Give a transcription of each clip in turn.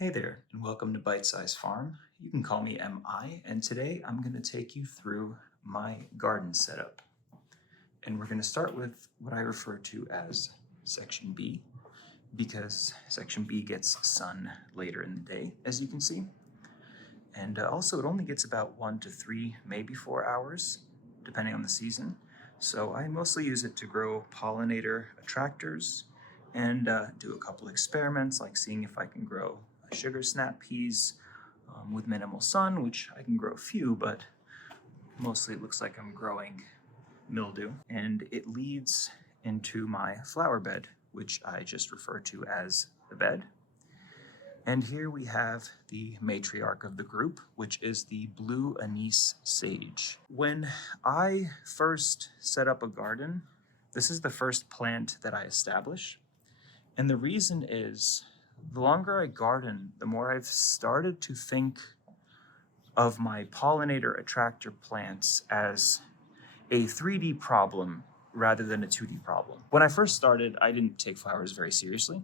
Hey there, and welcome to Bite Size Farm. You can call me MI, and today I'm going to take you through my garden setup. And we're going to start with what I refer to as Section B, because Section B gets sun later in the day, as you can see. And also, it only gets about 1 to 3, maybe 4 hours, depending on the season. So I mostly use it to grow pollinator attractors and do a couple experiments, like seeing if I can grow sugar snap peas with minimal sun, which I can grow a few, but mostly it looks like I'm growing mildew. And it leads into my flower bed, which I just refer to as the bed. And here we have the matriarch of the group, which is the blue anise sage. When I first set up a garden, this is the first plant that I establish. And the reason is, the longer I garden, the more I've started to think of my pollinator attractor plants as a 3D problem rather than a 2D problem. When I first started, I didn't take flowers very seriously.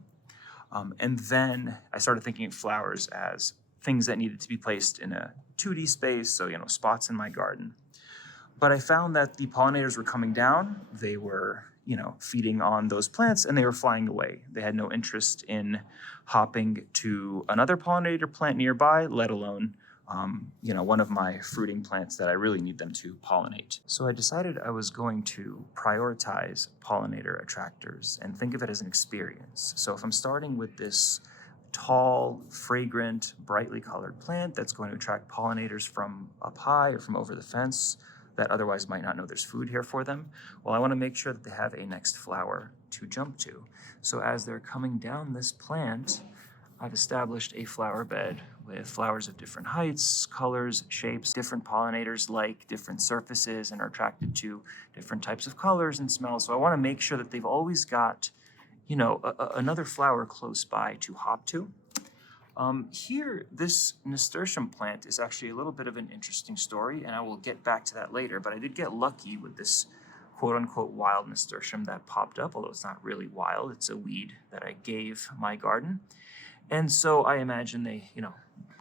And then I started thinking of flowers as things that needed to be placed in a 2D space, so, spots in my garden. But I found that the pollinators were coming down. They were, feeding on those plants, and they were flying away. They had no interest in hopping to another pollinator plant nearby, let alone, one of my fruiting plants that I really need them to pollinate. So I decided I was going to prioritize pollinator attractors and think of it as an experience. So if I'm starting with this tall, fragrant, brightly colored plant that's going to attract pollinators from up high or from over the fence, that otherwise might not know there's food here for them, well, I want to make sure that they have a next flower to jump to. So as they're coming down this plant, I've established a flower bed with flowers of different heights, colors, shapes. Different pollinators like different surfaces and are attracted to different types of colors and smells. So I want to make sure that they've always got, another flower close by to hop to. Here, this nasturtium plant is actually a little bit of an interesting story, and I will get back to that later, but I did get lucky with this quote-unquote wild nasturtium that popped up, although it's not really wild. It's a weed that I gave my garden. And so I imagine they,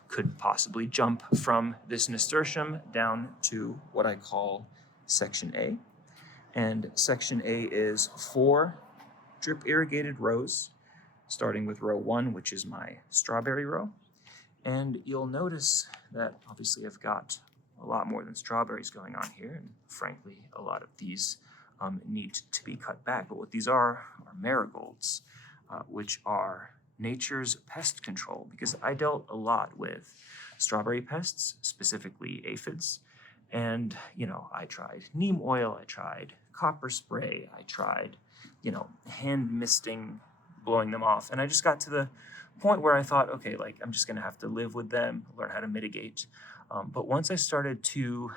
could possibly jump from this nasturtium down to what I call Section A. And Section A is 4 drip irrigated rows, starting with row 1, which is my strawberry row. And you'll notice that obviously I've got a lot more than strawberries going on here, and frankly, a lot of these need to be cut back. But what these are marigolds, which are nature's pest control, because I dealt a lot with strawberry pests, specifically aphids. And, I tried neem oil, I tried copper spray, I tried, hand misting, blowing them off. And I just got to the point where I thought, okay, I'm just going to have to live with them, learn how to mitigate. But once I started to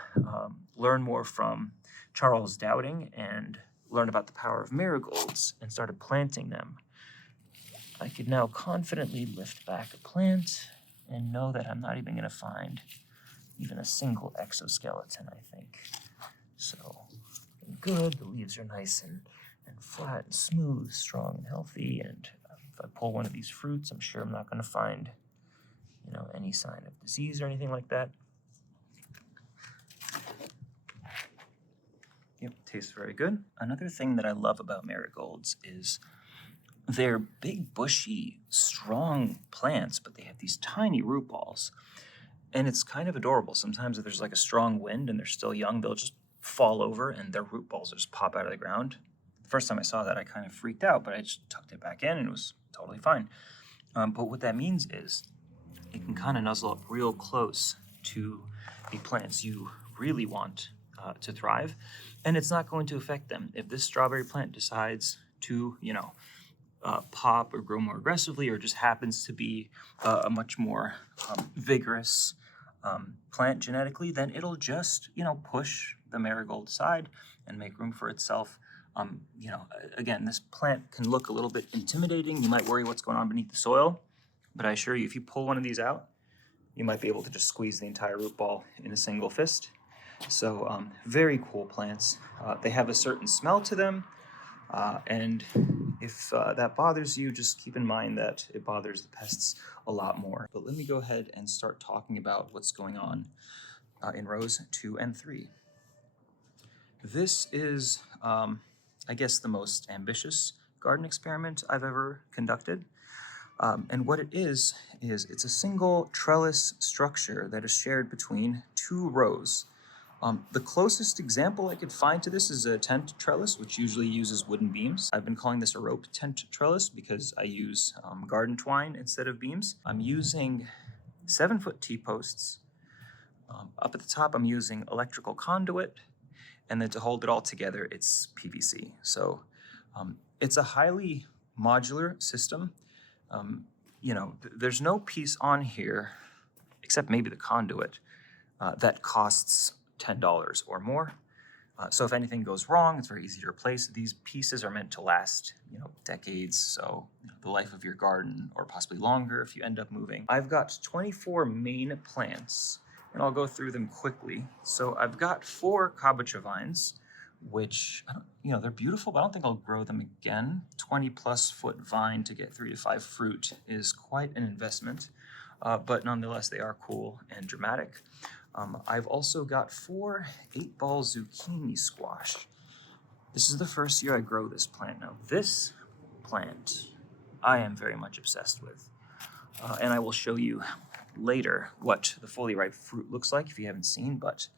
learn more from Charles Dowding and learn about the power of marigolds and started planting them, I could now confidently lift back a plant and know that I'm not even going to find even a single exoskeleton, I think. So, good. The leaves are nice and flat and smooth, strong and healthy. And if I pull one of these fruits, I'm sure I'm not going to find, any sign of disease or anything like that. Yep, tastes very good. Another thing that I love about marigolds is they're big, bushy, strong plants, but they have these tiny root balls. And it's kind of adorable. Sometimes if there's a strong wind and they're still young, they'll just fall over and their root balls just pop out of the ground. The first time I saw that, I kind of freaked out, but I just tucked it back in and it was totally fine. But what that means is it can kind of nuzzle up real close to the plants you really want to thrive, and it's not going to affect them. If this strawberry plant decides to, pop or grow more aggressively, or just happens to be a much more vigorous plant genetically, then it'll just, push the marigold aside and make room for itself. Again, this plant can look a little bit intimidating. You might worry what's going on beneath the soil, but I assure you, if you pull one of these out, you might be able to just squeeze the entire root ball in a single fist. So very cool plants. They have a certain smell to them, And if that bothers you, just keep in mind that it bothers the pests a lot more. But let me go ahead and start talking about what's going on in rows 2 and 3. This is, I guess, the most ambitious garden experiment I've ever conducted. And what it is it's a single trellis structure that is shared between 2 rows. The closest example I could find to this is a tent trellis, which usually uses wooden beams. I've been calling this a rope tent trellis because I use garden twine instead of beams. I'm using 7-foot T-posts. Up at the top, I'm using electrical conduit, and then to hold it all together, it's PVC. So it's a highly modular system. There's no piece on here, except maybe the conduit, that costs $10 or more. So if anything goes wrong, it's very easy to replace. These pieces are meant to last, decades. So the life of your garden, or possibly longer if you end up moving. I've got 24 main plants, and I'll go through them quickly. So I've got 4 kabocha vines, which, they're beautiful, but I don't think I'll grow them again. 20+ foot vine to get 3 to 5 fruit is quite an investment, but nonetheless, they are cool and dramatic. I've also got 4 8-ball zucchini squash. This is the first year I grow this plant. Now, this plant I am very much obsessed with, and I will show you later what the fully ripe fruit looks like if you haven't seen, but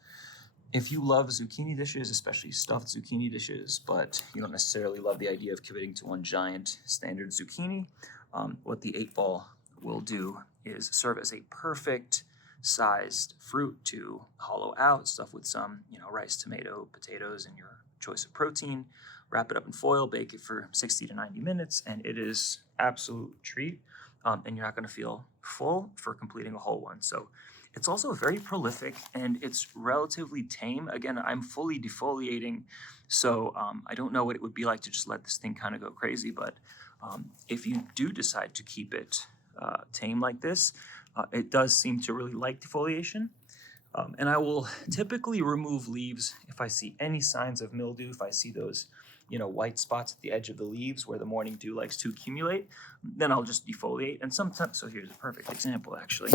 if you love zucchini dishes, especially stuffed zucchini dishes, but you don't necessarily love the idea of committing to one giant standard zucchini, what the 8-ball will do is serve as a perfect sized fruit to hollow out, stuff with some, rice, tomato, potatoes, and your choice of protein. Wrap it up in foil, bake it for 60 to 90 minutes, and it is absolute treat. And you're not going to feel full for completing a whole one. So it's also very prolific, and it's relatively tame. Again, I'm fully defoliating, so I don't know what it would be like to just let this thing kind of go crazy. But if you do decide to keep it tame like this, it does seem to really like defoliation. And I will typically remove leaves if I see any signs of mildew, if I see those white spots at the edge of the leaves where the morning dew likes to accumulate, then I'll just defoliate. And sometimes, so here's a perfect example, actually.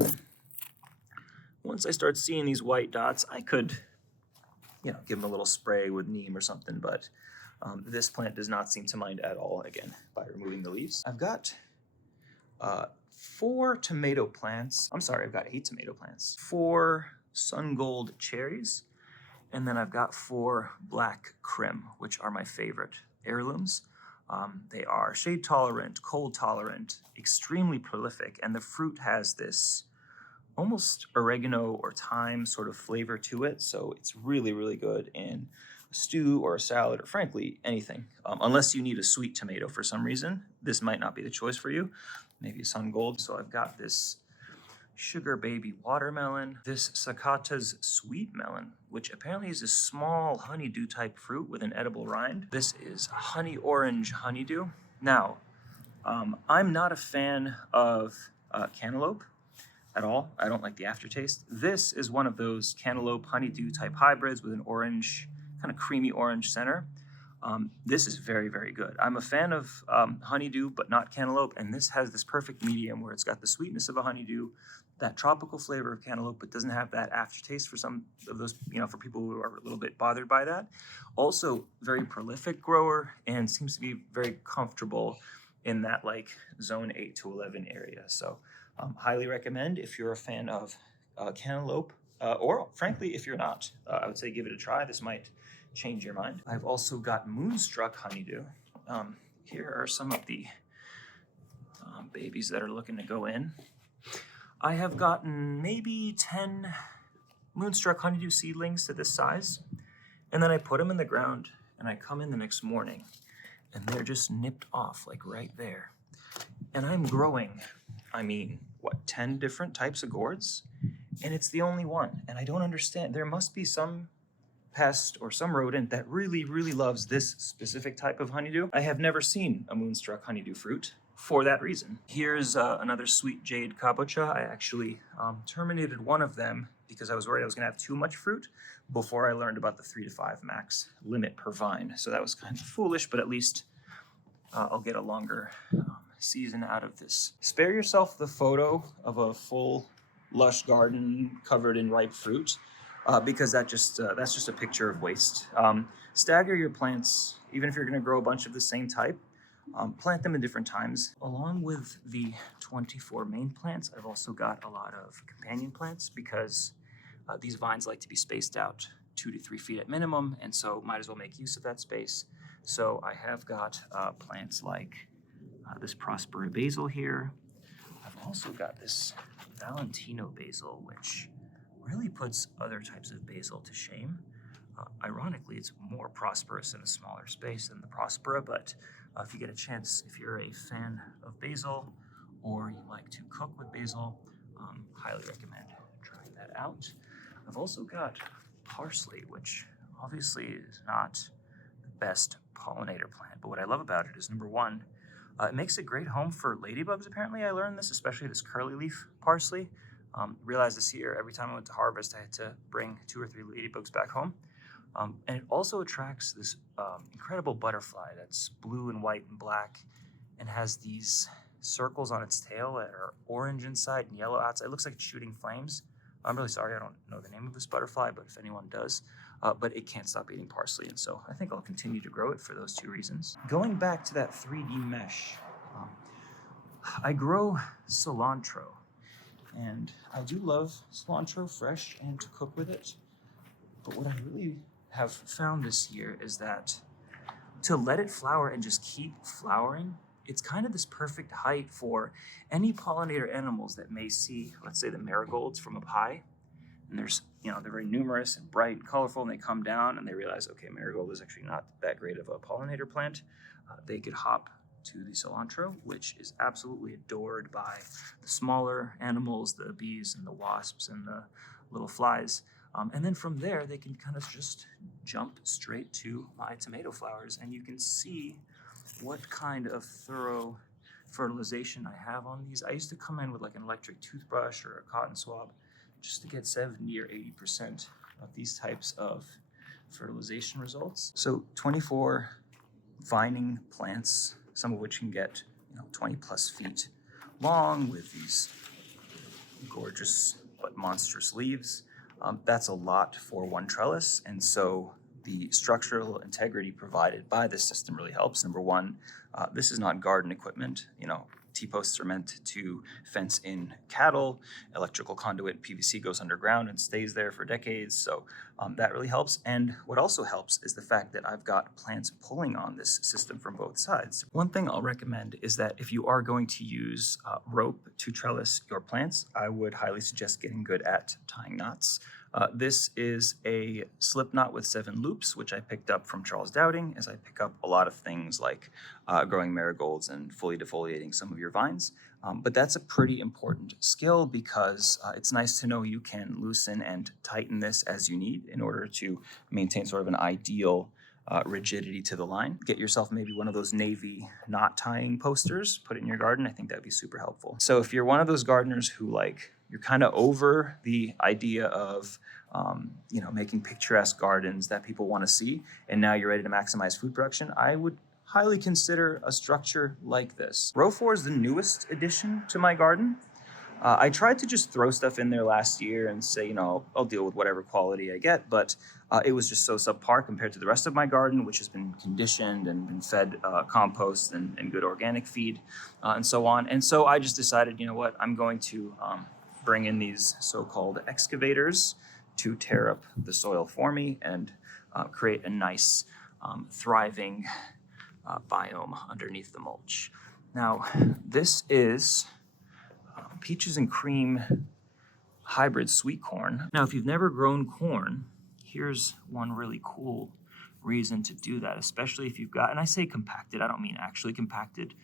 Once I start seeing these white dots, I could, give them a little spray with neem or something, but this plant does not seem to mind at all, again, by removing the leaves. I've got 4 tomato plants. I'm sorry, I've got 8 tomato plants. 4 sun gold cherries, and then I've got 4 black crim, which are my favorite heirlooms. They are shade tolerant, cold tolerant, extremely prolific, and the fruit has this almost oregano or thyme sort of flavor to it. So it's really, really good in a stew or a salad, or frankly, anything. Unless you need a sweet tomato for some reason, this might not be the choice for you. Maybe a sun gold. So I've got this sugar baby watermelon, this Sakata's sweet melon, which apparently is a small honeydew type fruit with an edible rind. This is honey orange honeydew. Now, I'm not a fan of cantaloupe at all. I don't like the aftertaste. This is one of those cantaloupe honeydew type hybrids with an orange, kind of creamy orange center. This is very, very good. I'm a fan of honeydew, but not cantaloupe, and this has this perfect medium where it's got the sweetness of a honeydew, that tropical flavor of cantaloupe, but doesn't have that aftertaste for some of those, for people who are a little bit bothered by that. Also, very prolific grower, and seems to be very comfortable in that zone 8 to 11 area. So highly recommend if you're a fan of cantaloupe, or frankly, if you're not, I would say give it a try. This might change your mind. I've also got moonstruck honeydew. Here are some of the babies that are looking to go in. I have gotten maybe 10 moonstruck honeydew seedlings to this size, and then I put them in the ground, and I come in the next morning, and they're just nipped off right there. And I'm growing, 10 different types of gourds, and it's the only one. And I don't understand. There must be some pest or some rodent that really, really loves this specific type of honeydew. I have never seen a moonstruck honeydew fruit for that reason. Here's another sweet jade kabocha. I actually terminated one of them because I was worried I was going to have too much fruit before I learned about the 3 to 5 max limit per vine. So that was kind of foolish, but at least I'll get a longer season out of this. Spare yourself the photo of a full lush garden covered in ripe fruit, because that's just a picture of waste. Stagger your plants, even if you're going to grow a bunch of the same type. Plant them in different times. Along with the 24 main plants, I've also got a lot of companion plants because these vines like to be spaced out 2 to 3 feet at minimum, and so might as well make use of that space. So I have got plants like this Prospera basil here. I've also got this Valentino basil, which really puts other types of basil to shame. Ironically, it's more prosperous in a smaller space than the Prospera, but if you get a chance, if you're a fan of basil or you like to cook with basil, highly recommend trying that out. I've also got parsley, which obviously is not the best pollinator plant, but what I love about it is, number one, it makes a great home for ladybugs, apparently. I learned this, especially this curly leaf parsley. Realized this year, every time I went to harvest, I had to bring 2 or 3 ladybugs back home. And it also attracts this incredible butterfly that's blue and white and black and has these circles on its tail that are orange inside and yellow outside. It looks like it's shooting flames. I'm really sorry, I don't know the name of this butterfly, but if anyone does, but it can't stop eating parsley, and so I think I'll continue to grow it for those 2 reasons. Going back to that 3D mesh, I grow cilantro, and I do love cilantro fresh and to cook with it, but what I really have found this year is that to let it flower and just keep flowering, it's kind of this perfect height for any pollinator animals that may see, let's say, the marigolds from up high. And there's, they're very numerous and bright and colorful, and they come down and they realize, okay, marigold is actually not that great of a pollinator plant. They could hop to the cilantro, which is absolutely adored by the smaller animals, the bees and the wasps and the little flies. And then from there, they can kind of just jump straight to my tomato flowers, and you can see what kind of thorough fertilization I have on these. I used to come in with like an electric toothbrush or a cotton swab just to get 70 or 80% of these types of fertilization results. So 24 vining plants, some of which can get 20 plus feet long with these gorgeous but monstrous leaves. That's a lot for one trellis, and so the structural integrity provided by this system really helps. Number one, this is not garden equipment. T-posts are meant to fence in cattle. Electrical conduit PVC goes underground and stays there for decades, so that really helps. And what also helps is the fact that I've got plants pulling on this system from both sides. One thing I'll recommend is that if you are going to use rope to trellis your plants, I would highly suggest getting good at tying knots. This is a slip knot with 7 loops, which I picked up from Charles Dowding, as I pick up a lot of things like growing marigolds and fully defoliating some of your vines. But that's a pretty important skill because it's nice to know you can loosen and tighten this as you need in order to maintain sort of an ideal rigidity to the line. Get yourself maybe one of those navy knot tying posters, put it in your garden. I think that'd be super helpful. So if you're one of those gardeners who you're kind of over the idea of making picturesque gardens that people want to see, and now you're ready to maximize food production, I would highly consider a structure like this. Row 4 is the newest addition to my garden. I tried to just throw stuff in there last year and say, I'll deal with whatever quality I get, but it was just so subpar compared to the rest of my garden, which has been conditioned and been fed compost and good organic feed and so on. And so I just decided, I'm going to bring in these so-called excavators to tear up the soil for me and create a nice, thriving biome underneath the mulch. Now, this is peaches and cream hybrid sweet corn. Now, if you've never grown corn, here's one really cool reason to do that, especially if you've got, and I say compacted, I don't mean actually compacted,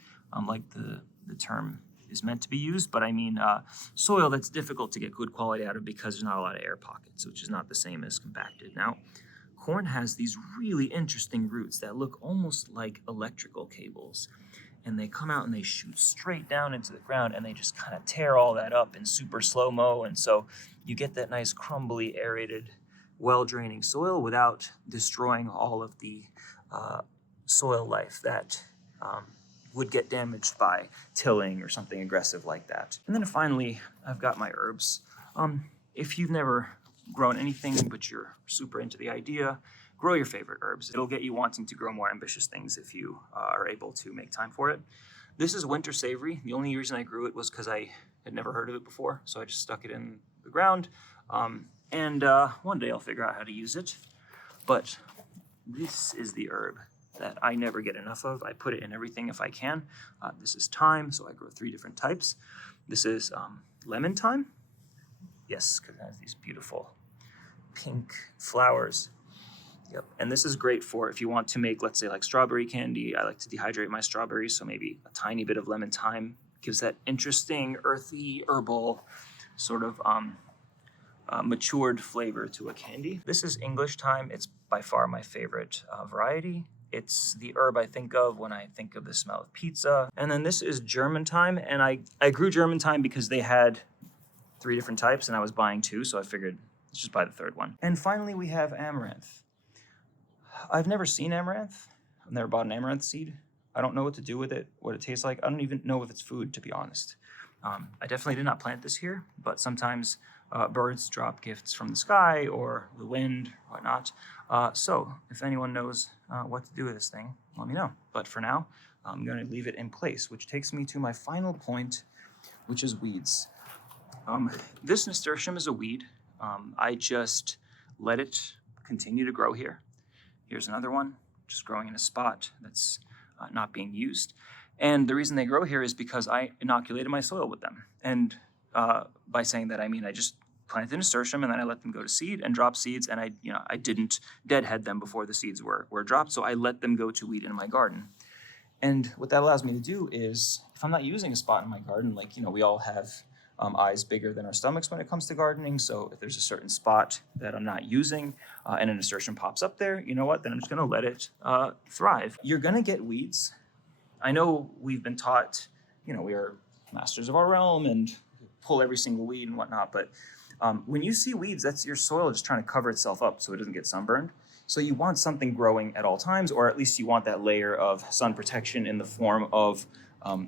like the term is meant to be used, but I mean soil that's difficult to get good quality out of because there's not a lot of air pockets, which is not the same as compacted. Now, corn has these really interesting roots that look almost like electrical cables. and they come out and they shoot straight down into the ground, and they just kind of tear all that up in super slow-mo, and so you get that nice crumbly, aerated, well-draining soil without destroying all of the soil life that would get damaged by tilling or something aggressive like that. And then finally, I've got my herbs. If you've never grown anything but you're super into the idea, grow your favorite herbs. It'll get you wanting to grow more ambitious things if you are able to make time for it. This is winter savory. The only reason I grew it was because I had never heard of it before, so I just stuck it in the ground. And one day I'll figure out how to use it. But this is the herb that I never get enough of. I put it in everything if I can. This is thyme, so I grow 3 different types. This is lemon thyme. Yes, because it has these beautiful pink flowers. Yep, and this is great for if you want to make, let's say, like strawberry candy. I like to dehydrate my strawberries, so maybe a tiny bit of lemon thyme gives that interesting, earthy, herbal sort of matured flavor to a candy. This is English thyme. It's by far my favorite variety. It's the herb I think of when I think of the smell of pizza. And then this is German thyme, and I grew German thyme because they had 3 different types, and I was buying 2, so I figured let's just buy the 3rd one. And finally, we have amaranth. I've never seen amaranth. I've never bought an amaranth seed. I don't know what to do with it, what it tastes like. I don't even know if it's food, to be honest. I definitely did not plant this here, but sometimes birds drop gifts from the sky or the wind, or whatnot. So if anyone knows what to do with this thing, let me know. But for now, I'm going to leave it in place, which takes me to my final point, which is weeds. This nasturtium is a weed. I just let it continue to grow here. Here's another one, just growing in a spot that's not being used. And the reason they grow here is because I inoculated my soil with them. And by saying that, I mean I just planted nasturtium and then I let them go to seed and drop seeds, and I didn't deadhead them before the seeds were dropped, so I let them go to weed in my garden. And what that allows me to do is, if I'm not using a spot in my garden, like, we all have eyes bigger than our stomachs when it comes to gardening. So if there's a certain spot that I'm not using and a nasturtium pops up there, you know what? Then I'm just going to let it thrive. You're going to get weeds. I know we've been taught, we are masters of our realm and pull every single weed and whatnot. But when you see weeds, that's your soil just trying to cover itself up so it doesn't get sunburned. So you want something growing at all times, or at least you want that layer of sun protection in the form of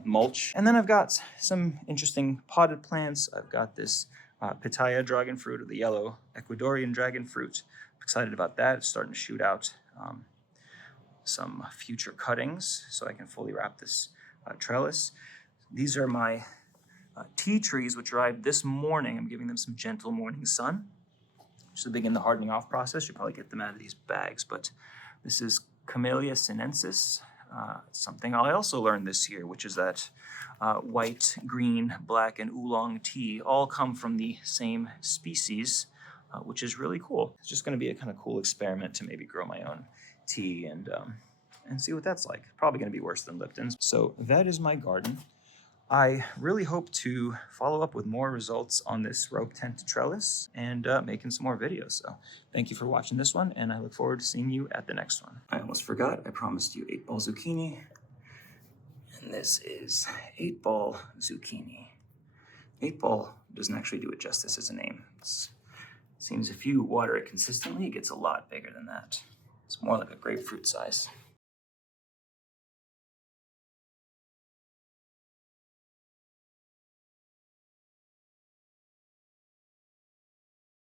mulch. And then I've got some interesting potted plants. I've got this Pitaya dragonfruit, or the yellow Ecuadorian dragonfruit. I'm excited about that. It's starting to shoot out some future cuttings so I can fully wrap this trellis. These are my tea trees, which arrived this morning. I'm giving them some gentle morning sun just to begin the hardening off process. You'll probably get them out of these bags, but this is Camellia sinensis. Something I also learned this year, which is that white, green, black, and oolong tea all come from the same species, which is really cool. It's just going to be a kind of cool experiment to maybe grow my own tea and see what that's like. Probably going to be worse than Lipton's. So that is my garden. I really hope to follow up with more results on this rope tent trellis and making some more videos. So thank you for watching this one, and I look forward to seeing you at the next one. I almost forgot, I promised you 8-ball zucchini, and this is 8-ball zucchini. 8-ball doesn't actually do it justice as a name. It seems if you water it consistently, it gets a lot bigger than that. It's more like a grapefruit size.